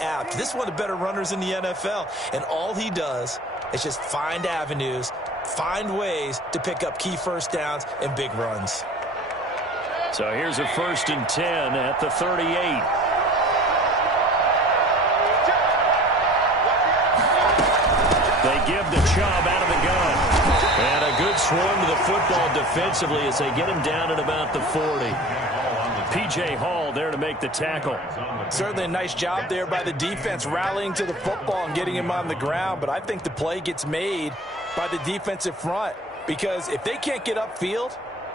apt. This is one of the better runners in the NFL, and all he does is just find avenues, find ways to pick up key first downs and big runs. So here's a 1st and 10 at the 38. They give to Chubb out of the gun. And a good swarm to the football defensively as they get him down at about the 40. P.J. Hall there to make the tackle. Certainly a nice job there by the defense rallying to the football and getting him on the ground, but I think the play gets made by the defensive front because if they can't get upfield,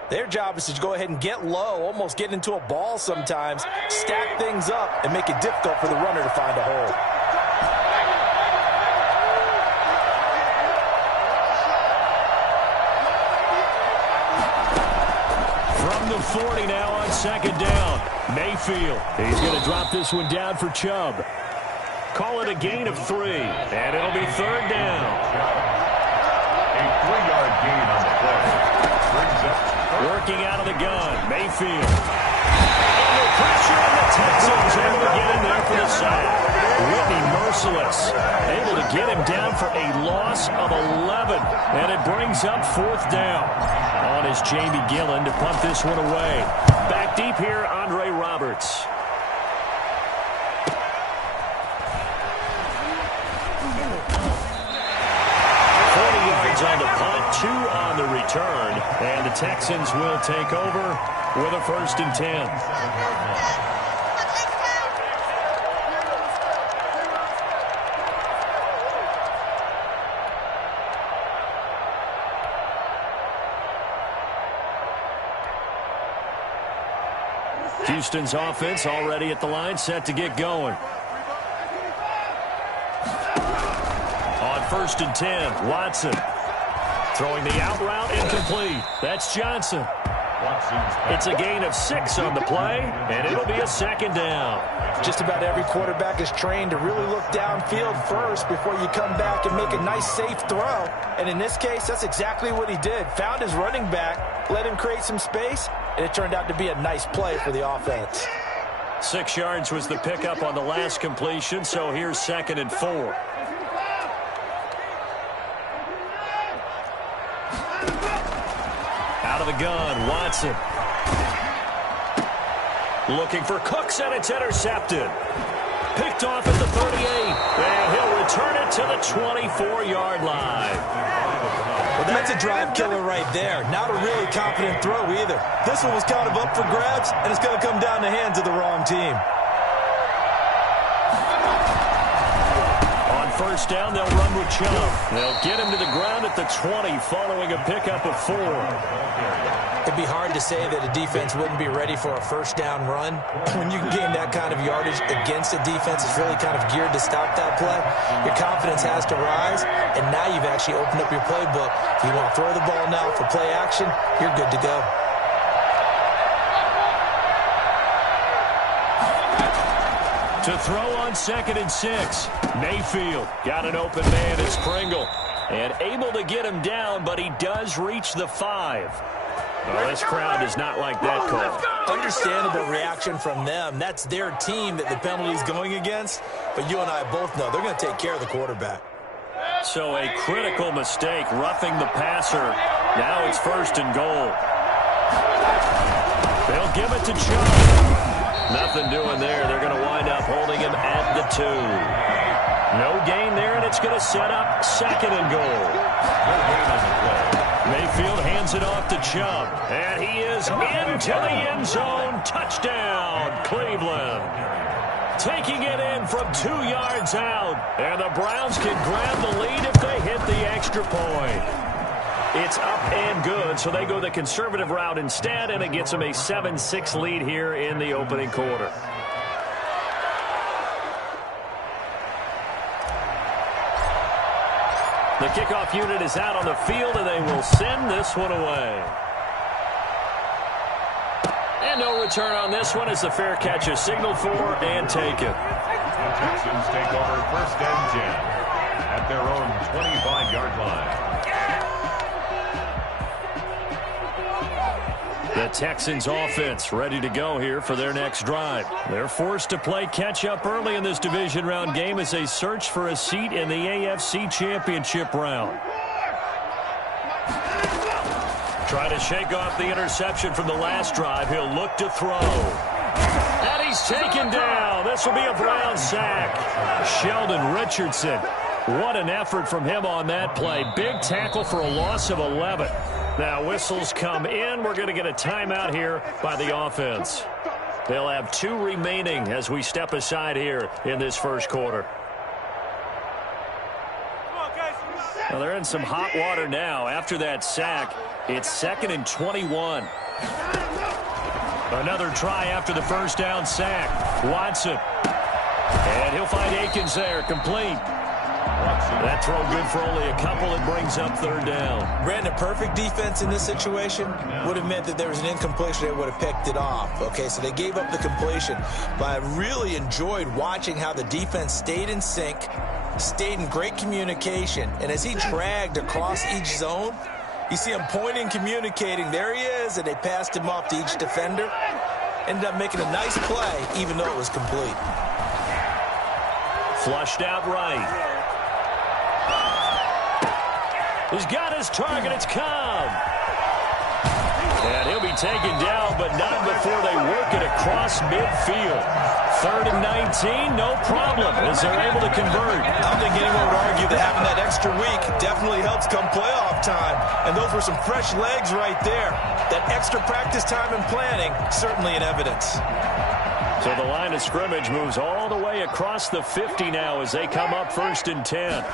their job is to go ahead and get low, almost get into a ball sometimes, stack things up, and make it difficult for the runner to find a hole. From the 40 now on 2nd down. Mayfield. He's going to drop this one down for Chubb. Call it a gain of 3, and it'll be 3rd down. A 3-yard gain on the play. Brings up working out of the gun. Mayfield. Under pressure, and the Texans able to get in there for the sack. Whitney merciless. Able to get him down for a loss of 11. And it brings up 4th down. On is Jamie Gillen to punt this one away. Back deep here, Andre Roberts. On the punt, 2 on the return, and the Texans will take over with a 1st and 10. Houston's offense already at the line, set to get going. On 1st and 10, Watson. Throwing the out route, incomplete. That's Johnson. It's a gain of 6 on the play, and it'll be a 2nd down. Just about every quarterback is trained to really look downfield first before you come back and make a nice, safe throw. And in this case, that's exactly what he did. Found his running back, let him create some space, and it turned out to be a nice play for the offense. 6 yards was the pickup on the last completion, so here's 2nd and 4. Out of the gun, Watson. Looking for Cooks, and it's intercepted. Picked off at the 38, and he'll return it to the 24-yard line. Well, that's a drive killer right there. Not a really confident throw either. This one was kind of up for grabs, and it's going to come down the hands of the wrong team. On 1st down, they'll run with Chubb. They'll get him to the ground at the 20 following a pickup of 4. It'd be hard to say that a defense wouldn't be ready for a 1st down run. When you can gain that kind of yardage against a defense that's really kind of geared to stop that play, your confidence has to rise, and now you've actually opened up your playbook. If you want to throw the ball now for play action, you're good to go. To throw on 2nd and 6. Mayfield got an open man. It's Pringle. And able to get him down, but he does reach the 5. Well, this crowd does not like that call. Understandable reaction from them. That's their team that the penalty is going against. But you and I both know they're going to take care of the quarterback. So a critical mistake, roughing the passer. Now it's 1st and goal. They'll give it to Chubb. Nothing doing there. They're going to wind up holding him at the 2. No gain there, and it's going to set up 2nd and goal. Mayfield hands it off to Chubb, and he is into the end zone. Touchdown, Cleveland. Taking it in from 2 yards out, and the Browns can grab the lead if they hit the extra point. It's up and good, so they go the conservative route instead, and it gets them a 7-6 lead here in the opening quarter. The kickoff unit is out on the field, and they will send this one away. And no return on this one as the fair catch is signaled for and taken. The Texans take over 1st and 10 at their own 25-yard line. The Texans offense ready to go here for their next drive. They're forced to play catch-up early in this division round game as they search for a seat in the AFC Championship round. Trying to shake off the interception from the last drive. He'll look to throw. And he's taken down. This will be a Brown sack. Sheldon Richardson. What an effort from him on that play. Big tackle for a loss of 11. Now whistles come in. We're going to get a timeout here by the offense. They'll have 2 remaining as we step aside here in this first quarter. Well, they're in some hot water now. After that sack, it's 2nd and 21. Another try after the first down sack. Watson. And he'll find Akins there, complete. That throw good for only a couple. It brings up 3rd down. Brandon, perfect defense in this situation would have meant that there was an incompletion. They would have picked it off. Okay, so they gave up the completion. But I really enjoyed watching how the defense stayed in sync, stayed in great communication. And as he dragged across each zone, you see him pointing, communicating. There he is, and they passed him off to each defender. Ended up making a nice play, even though it was complete. Flushed out right. He's got his target. It's Cobb. And he'll be taken down, but not before they work it across midfield. 3rd and 19, no problem, as they're able to convert. I don't think anyone would argue that having that extra week definitely helps come playoff time. And those were some fresh legs right there. That extra practice time and planning, certainly in evidence. So the line of scrimmage moves all the way across the 50 now as they come up 1st and 10.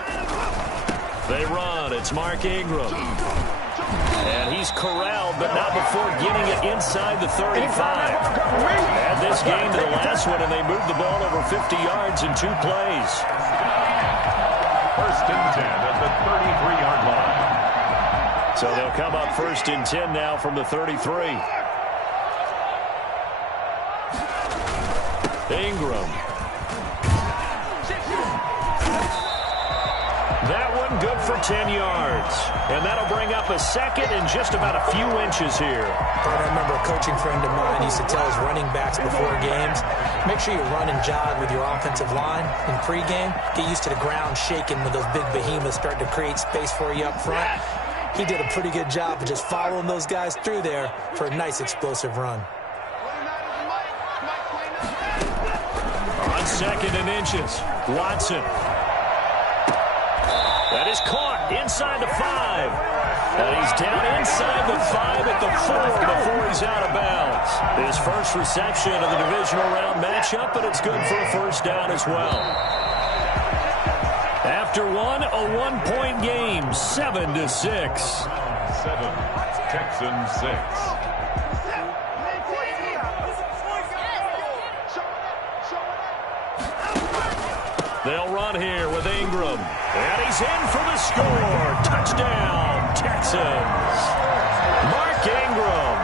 They run. It's Mark Ingram. And he's corralled, but not before getting it inside the 35. Add this game to the last one, and they moved the ball over 50 yards in 2 plays. 1st and 10 at the 33-yard line. So they'll come up 1st and 10 now from the 33. Ingram. That one good for 10 yards. And that'll bring up a 2nd and just about a few inches here. I remember a coaching friend of mine used to tell his running backs before games, make sure you run and jog with your offensive line in pregame. Get used to the ground shaking when those big behemoths start to create space for you up front. He did a pretty good job of just following those guys through there for a nice explosive run. On 2nd and inches, Watson. That is caught inside the 5. And he's down inside the 5 at the 4 before he's out of bounds. His first reception of the divisional round matchup, but it's good for a 1st down as well. After one, a 1-point game, 7-6. 7, Texans 6. They'll run here with Ingram. And he's in for the score. Touchdown, Texans. Mark Ingram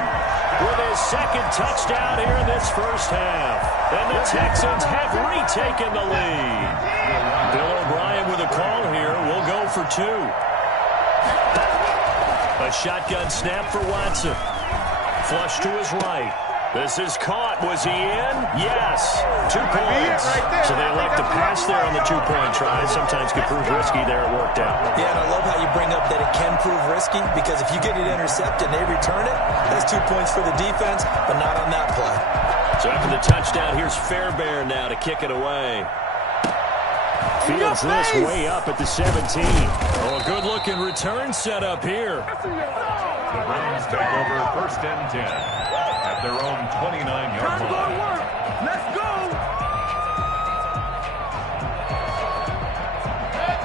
with his 2nd touchdown here in this first half. And the Texans have retaken the lead. Bill O'Brien with a call here. We'll go for 2. A shotgun snap for Watson. Flush to his right. This is caught. Was he in? Yes. 2 points. So they elect to pass there on the 2-point try. Sometimes could prove risky there. It worked out. Yeah, and I love how you bring up that it can prove risky, because if you get it intercepted and they return it, that's 2 points for the defense, but not on that play. So after the touchdown, here's Fairbairn now to kick it away. Fields this way up at the 17. Oh, a good-looking return set up here. The Browns take over 1st and 10 at their own 29-yard line. Let's go!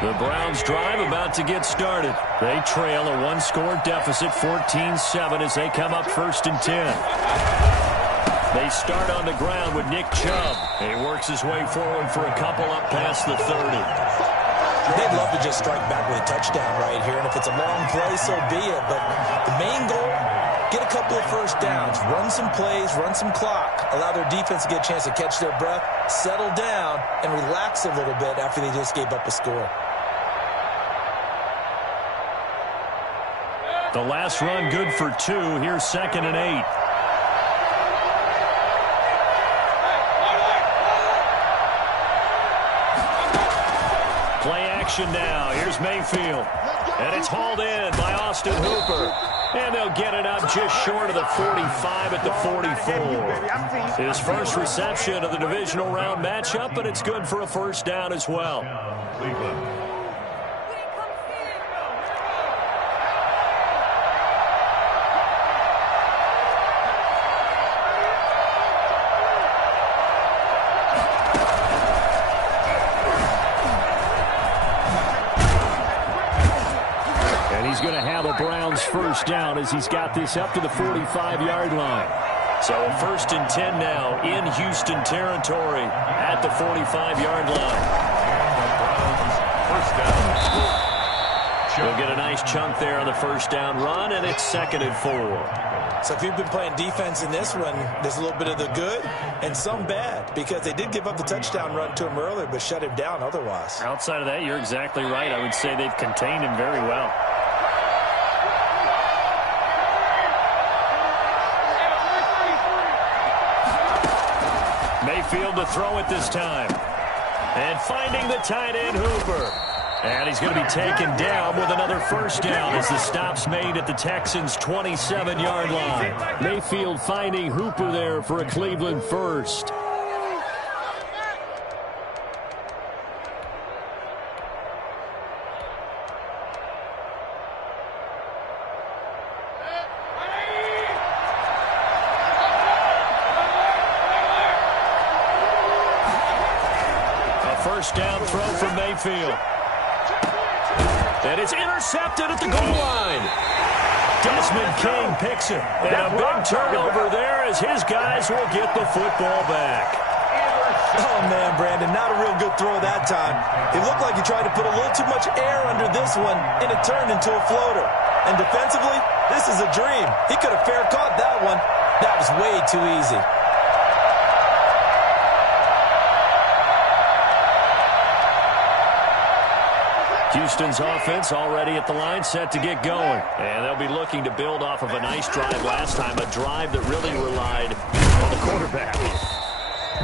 The Browns drive about to get started. They trail a 1-score deficit, 14-7, as they come up 1st and 10. They start on the ground with Nick Chubb. He works his way forward for a couple up past the 30. They'd love to just strike back with a touchdown right here, and if it's a long play, so be it. But the main goal, get a couple of 1st downs, run some plays, run some clock, allow their defense to get a chance to catch their breath, settle down, and relax a little bit after they just gave up a score. The last run good for 2. Here's 2nd and 8. action now. Here's Mayfield. And it's hauled in by Austin Hooper. And they'll get it up just short of the 45 at the 44. His first reception of the divisional round matchup, but it's good for a first down as well. Cleveland. He's going to have a Browns first down as he's got this up to the 45-yard line. So a 1st and 10 now in Houston territory at the 45-yard line. First down. We'll get a nice chunk there on the first down run, and it's 2nd and 4. So if you've been playing defense in this one, there's a little bit of the good and some bad, because they did give up the touchdown run to him earlier but shut him down otherwise. Outside of that, you're exactly right. I would say they've contained him very well. Mayfield to throw it this time. And finding the tight end, Hooper. And he's going to be taken down with another first down as the stop's made at the Texans' 27-yard line. Mayfield finding Hooper there for a Cleveland first. First down throw from Mayfield. And it's intercepted at the goal line. Desmond King picks it. And a big turnover there as his guys will get the football back. Oh, man, Brandon, not a real good throw that time. It looked like he tried to put a little too much air under this one, and it turned into a floater. And defensively, this is a dream. He could have fair caught that one. That was way too easy. Houston's offense already at the line, set to get going. And they'll be looking to build off of a nice drive last time, a drive that really relied on the quarterback.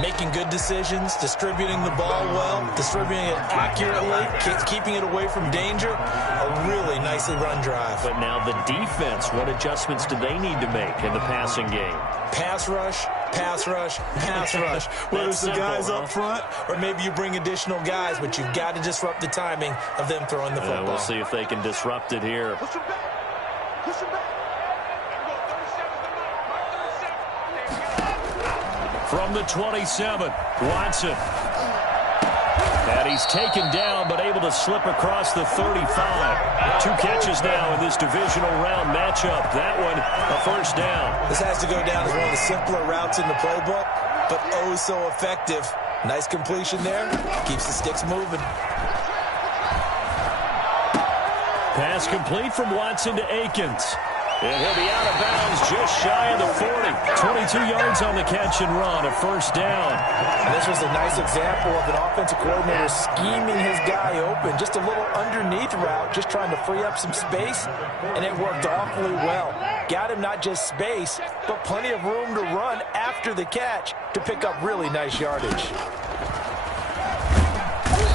Making good decisions, distributing the ball well, distributing it accurately, keeping it away from danger. A really nicely run drive. But now the defense, what adjustments do they need to make in the passing game? Pass rush, pass rush, pass rush. Whether it's the guys up front or maybe you bring additional guys, but you've got to disrupt the timing of them throwing the football. We'll see if they can disrupt it here. From the 27, Watson. And he's taken down, but able to slip across the 35. 2 catches now in this divisional round matchup. That one, a first down. This has to go down as one of the simpler routes in the playbook, but oh so effective. Nice completion there. Keeps the sticks moving. Pass complete from Watson to Akins. And he'll be out of bounds just shy of the 40. 22 yards on the catch and run, a first down. And this was a nice example of an offensive coordinator scheming his guy open. Just a little underneath route, just trying to free up some space, and it worked awfully well. Got him not just space, but plenty of room to run after the catch to pick up really nice yardage.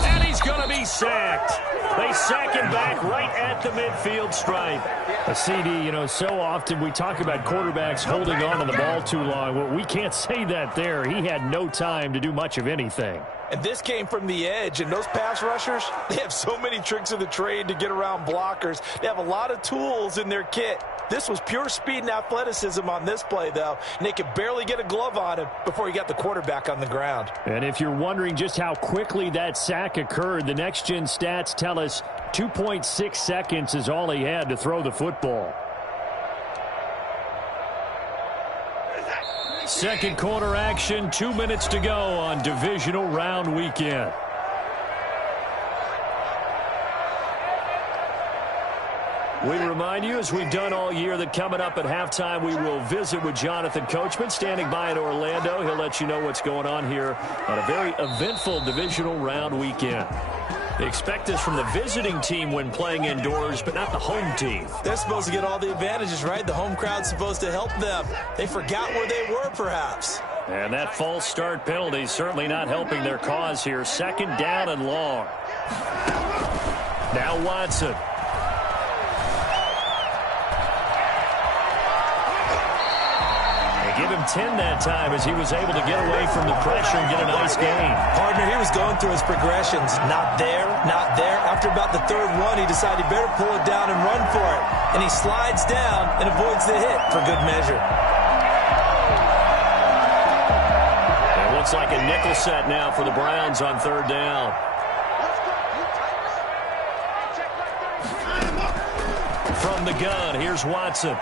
And he's going to be sacked. They sack him back right at the midfield stripe. A CD, you know, so often we talk about quarterbacks holding on to the ball too long. Well, we can't say that there. He had no time to do much of anything. And this came from the edge, and those pass rushers, they have so many tricks of the trade to get around blockers. They have a lot of tools in their kit. This was pure speed and athleticism on this play, though, and they could barely get a glove on him before he got the quarterback on the ground. And if you're wondering just how quickly that sack occurred, the next-gen stats tell us 2.6 seconds is all he had to throw the football. Second quarter action, 2 minutes to go on divisional round weekend. We remind you, as we've done all year, that coming up at halftime, we will visit with Jonathan Coachman, standing by in Orlando. He'll let you know what's going on here on a very eventful divisional round weekend. They expect this from the visiting team when playing indoors, but not the home team. They're supposed to get all the advantages, right? The home crowd's supposed to help them. They forgot where they were, perhaps. And that false start penalty certainly not helping their cause here. Second down and long. Now Watson. They give him 10 that time as he was able to get away from the pressure and get a nice gain. Partner, he was going through his progressions. Not there, not there. After about the third one, he decided he better pull it down and run for it. And he slides down and avoids the hit for good measure. It looks like a nickel set now for the Browns on third down. From the gun, here's Watson.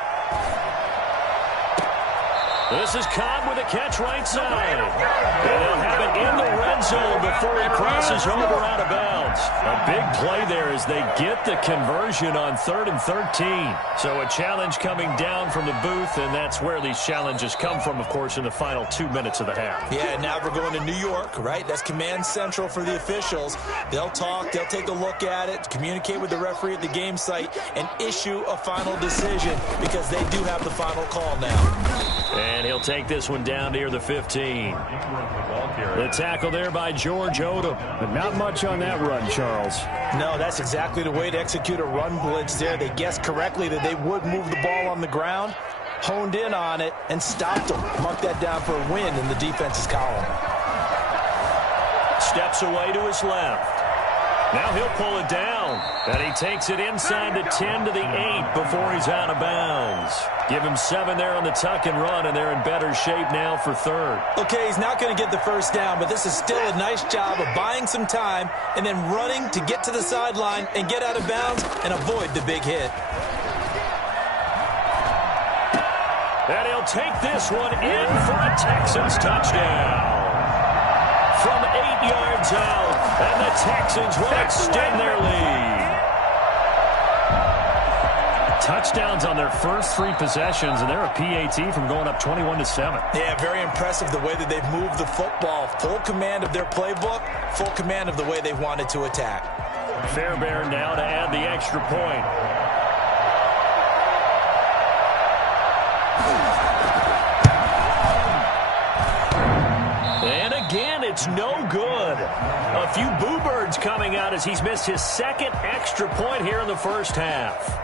This is Cobb with a catch right side. And they'll have it in the red zone before he crosses over out of bounds. A big play there as they get the conversion on 3rd and 13. So a challenge coming down from the booth, and that's where these challenges come from, of course, in the final 2 minutes of the half. Yeah, now we're going to New York, right? That's command central for the officials. They'll talk, they'll take a look at it, communicate with the referee at the game site, and issue a final decision because they do have the final call now. And he'll take this one down near the 15. The tackle there by George Odom. But not much on that run, Charles. No, that's exactly the way to execute a run blitz there. They guessed correctly that they would move the ball on the ground, honed in on it, and stopped them. Mark that down for a win in the defense's column. Steps away to his left. Now he'll pull it down. And he takes it inside the 10 to the 8 before he's out of bounds. Give him 7 there on the tuck and run, and they're in better shape now for third. Okay, he's not going to get the first down, but this is still a nice job of buying some time and then running to get to the sideline and get out of bounds and avoid the big hit. And he'll take this one in for a Texans touchdown. From 8 yards out, and the Texans will extend their lead. Touchdowns on their first 3 possessions, and they're a PAT from going up 21-7. Yeah, very impressive the way that they've moved the football. Full command of their playbook, full command of the way they wanted to attack. Fairbairn now to add the extra point. And again, it's no good. A few boo birds coming out as he's missed his 2nd extra point here in the first half.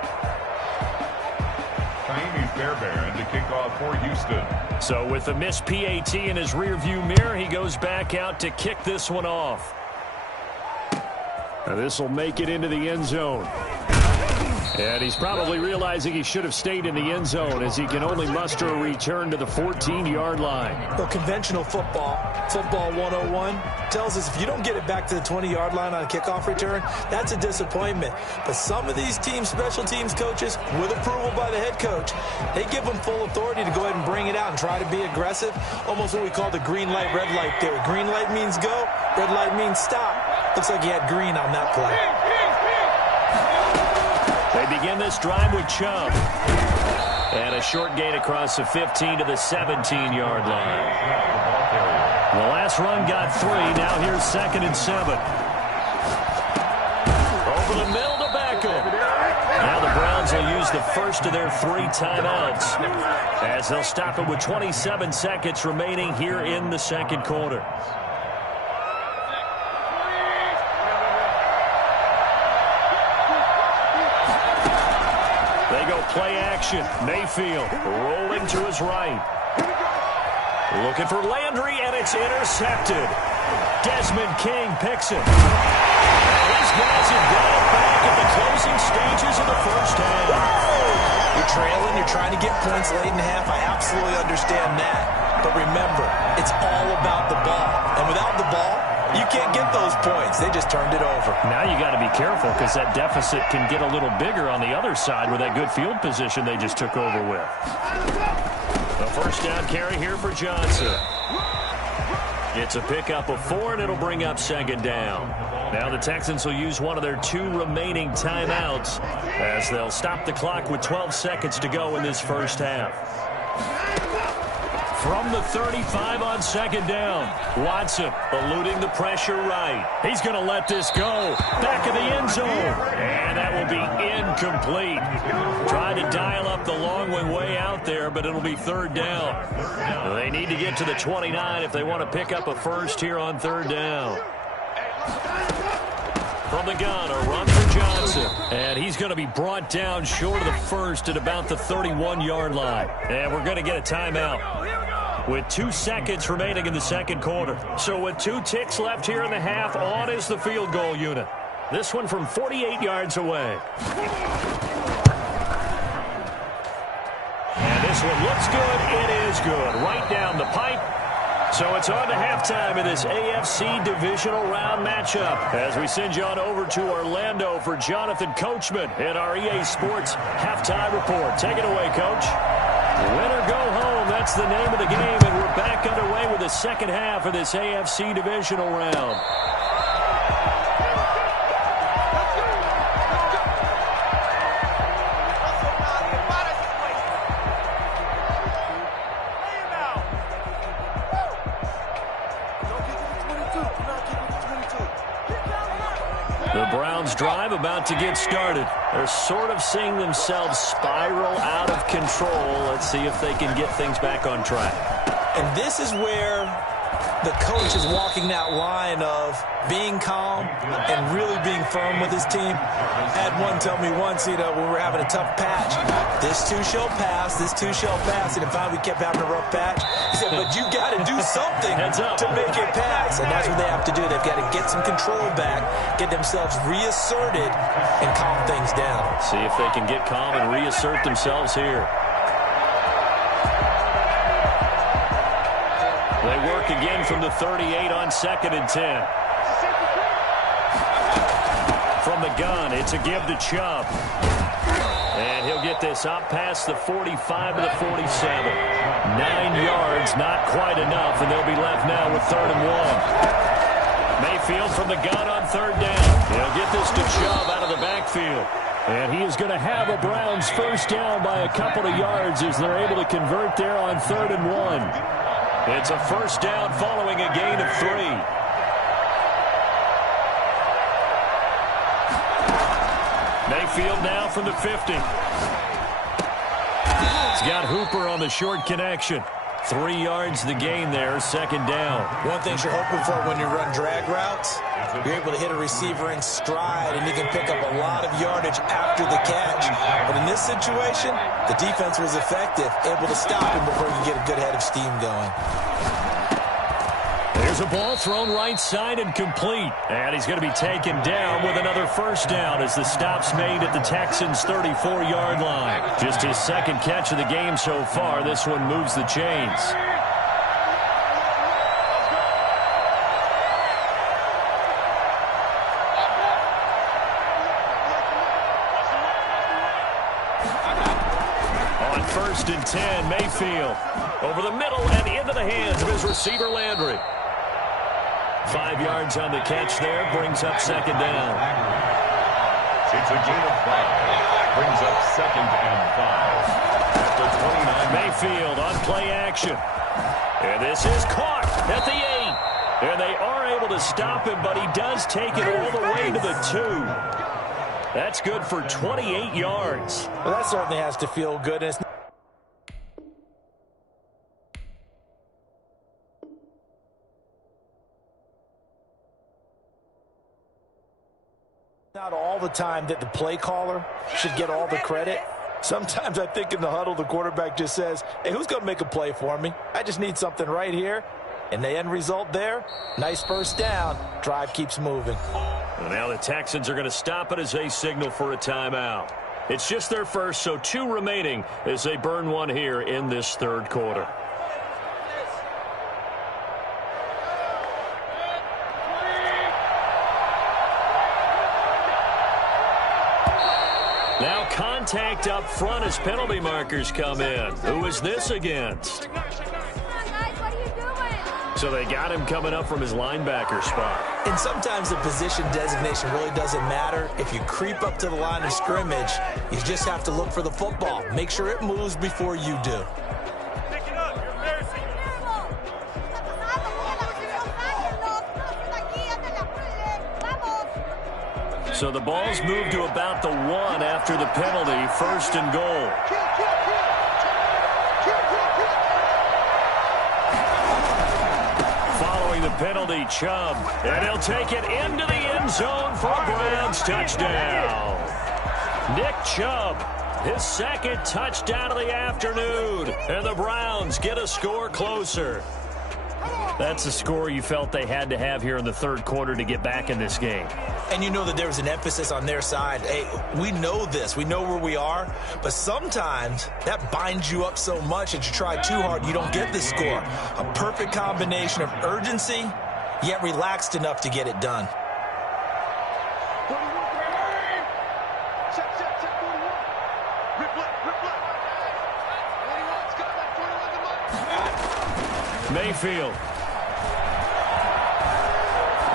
Fairbairn to kick off for Houston. So with the missed PAT in his rearview mirror, he goes back out to kick this one off. Now this will make it into the end zone. And he's probably realizing he should have stayed in the end zone as he can only muster a return to the 14-yard line. Well, conventional football 101, tells us if you don't get it back to the 20-yard line on a kickoff return, that's a disappointment. But some of these team special teams coaches, with approval by the head coach, they give them full authority to go ahead and bring it out and try to be aggressive, almost what we call the green light, red light theory. Green light means go, red light means stop. Looks like he had green on that play. They begin this drive with Chubb. And a short gain across the 15 to the 17-yard line. The last run got 3. Now here's 2nd and 7. Over the middle to Beckham. Now the Browns will use the first of their 3 timeouts as they'll stop it with 27 seconds remaining here in the second quarter. Play action. Mayfield rolling to his right. Looking for Landry, and it's intercepted. Desmond King picks it. And these guys have got it back at the closing stages of the first half. You're trailing. You're trying to get points late in the half. I absolutely understand that. But remember, it's all about the ball. And without the ball, you can't get those points. They just turned it over. Now you got to be careful because that deficit can get a little bigger on the other side with that good field position they just took over with. The first down carry here for Johnson. It's a pickup of 4, and it'll bring up 2nd down. Now the Texans will use one of their 2 remaining timeouts as they'll stop the clock with 12 seconds to go in this first half. From the 35 on 2nd down, Watson eluding the pressure right. He's going to let this go. Back of the end zone. And that will be incomplete. Trying to dial up the long way out there, but it'll be 3rd down. They need to get to the 29 if they want to pick up a first here on 3rd down. From the gun, a run for Johnson. And he's going to be brought down short of the first at about the 31-yard line. And we're going to get a timeout with 2 seconds remaining in the second quarter. So with 2 ticks left here in the half, on is the field goal unit. This one from 48 yards away. And this one looks good. It is good. Right down the pipe. So it's on to halftime in this AFC divisional round matchup as we send you on over to Orlando for Jonathan Coachman in our EA Sports halftime report. Take it away, Coach. Win or go home, that's the name of the game, and we're back underway with the second half of this AFC divisional round. The Browns drive about to get started. They're sort of seeing themselves spiral out of control. Let's see if they can get things back on track. And this is where the coach is walking that line of being calm and really being firm with his team. I had one tell me once, when we were having a tough patch, this too shall pass, this too shall pass, and finally we kept having a rough patch. He said, but you got to do something to make it pass, and that's what they have to do. They've got to get some control back, get themselves reasserted, and calm things down. See if they can get calm and reassert themselves here. They work again from the 38 on 2nd and 10. From the gun, it's a give to Chubb. And he'll get this up past the 45 to the 47. 9 yards, not quite enough, and they'll be left now with 3rd and 1. Mayfield from the gun on 3rd down. He'll get this to Chubb out of the backfield. And he is going to have a Browns first down by a couple of yards as they're able to convert there on 3rd and 1. It's a first down following a gain of 3. Mayfield now from the 50. He's got Hooper on the short connection. 3 yards the gain there, 2nd down. One thing you're hoping for when you run drag routes, you're able to hit a receiver in stride, and you can pick up a lot of yardage after the catch. But in this situation, the defense was effective, able to stop him before you get a good head of steam going. There's a ball thrown right side and complete. And he's going to be taken down with another first down as the stop's made at the Texans' 34-yard line. Just his 2nd catch of the game so far. This one moves the chains. On 1st and 10, Mayfield over the middle and into the hands of his receiver Landry. 5 yards on the catch there, brings up 2nd down. It's a gain of 5. Brings up 2nd and 5. At the 29. Mayfield on play action. And this is caught at the 8. And they are able to stop him, but he does take it all the way to the 2. That's good for 28 yards. Well, that certainly has to feel good. And it's not all the time that the play caller should get all the credit. Sometimes I think in the huddle, the quarterback just says, hey, who's going to make a play for me? I just need something right here. And the end result there, nice first down. Drive keeps moving. Well, now the Texans are going to stop it as they signal for a timeout. It's just their first, so 2 remaining as they burn one here in this 3rd quarter. Now contact up front as penalty markers come in. Who is this against? So they got him coming up from his linebacker spot. And sometimes the position designation really doesn't matter. If you creep up to the line of scrimmage, you just have to look for the football. Make sure it moves before you do. So the ball's moved to about the 1 after the penalty, 1st and goal. Following the penalty, Chubb. And he'll take it into the end zone for a Browns touchdown. Nick Chubb, his second touchdown of the afternoon. And the Browns get a score closer. That's a score you felt they had to have here in the third quarter to get back in this game. And you know that there was an emphasis on their side. Hey, we know this. We know where we are. But sometimes that binds you up so much that you try too hard, you don't get the score. A perfect combination of urgency, yet relaxed enough to get it done. Mayfield.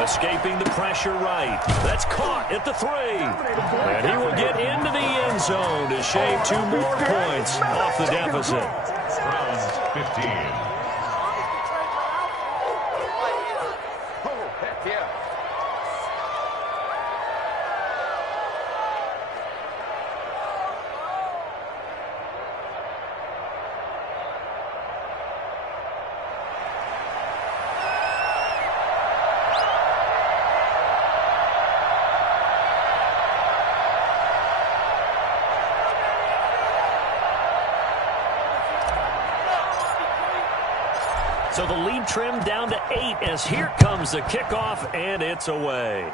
Escaping the pressure right. That's caught at the 3. And he will get into the end zone to shave 2 more points off the deficit. Browns 15. So the lead trimmed down to 8 as here comes the kickoff, and it's away.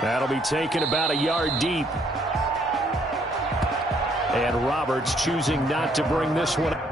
That'll be taken about a yard deep. And Roberts choosing not to bring this one up.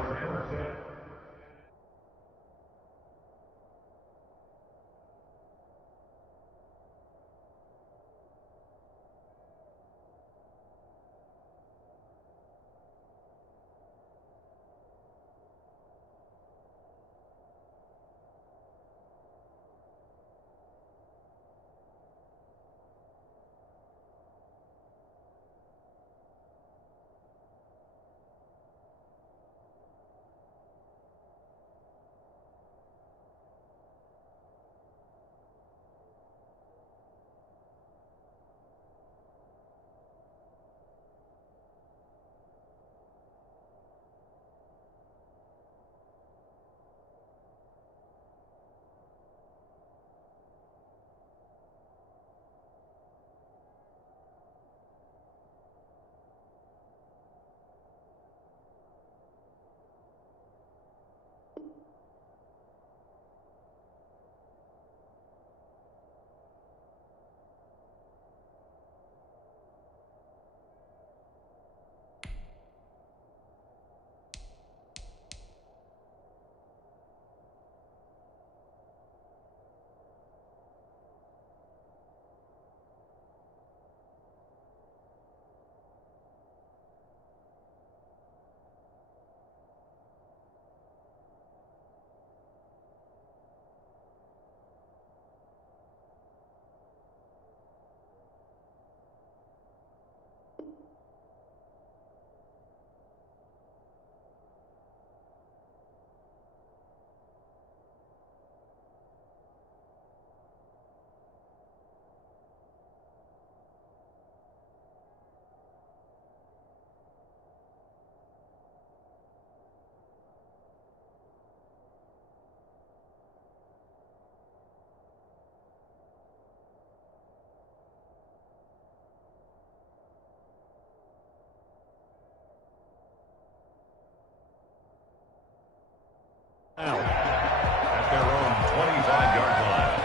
At their own 25-yard line.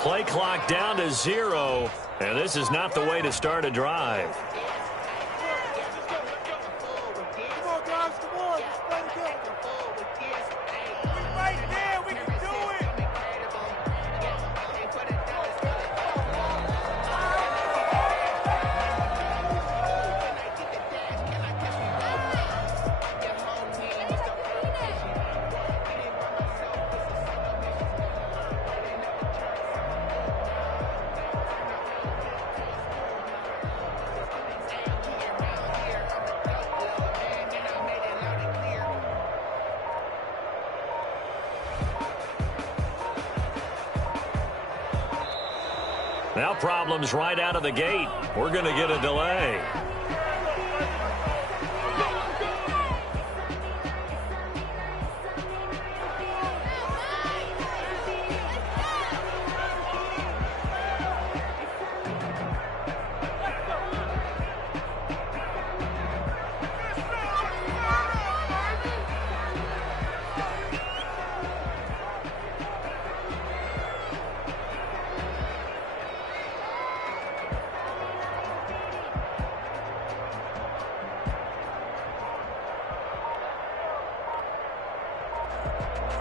Play clock down to 0, and this is not the way to start a drive. Well, problems right out of the gate. We're going to get a delay.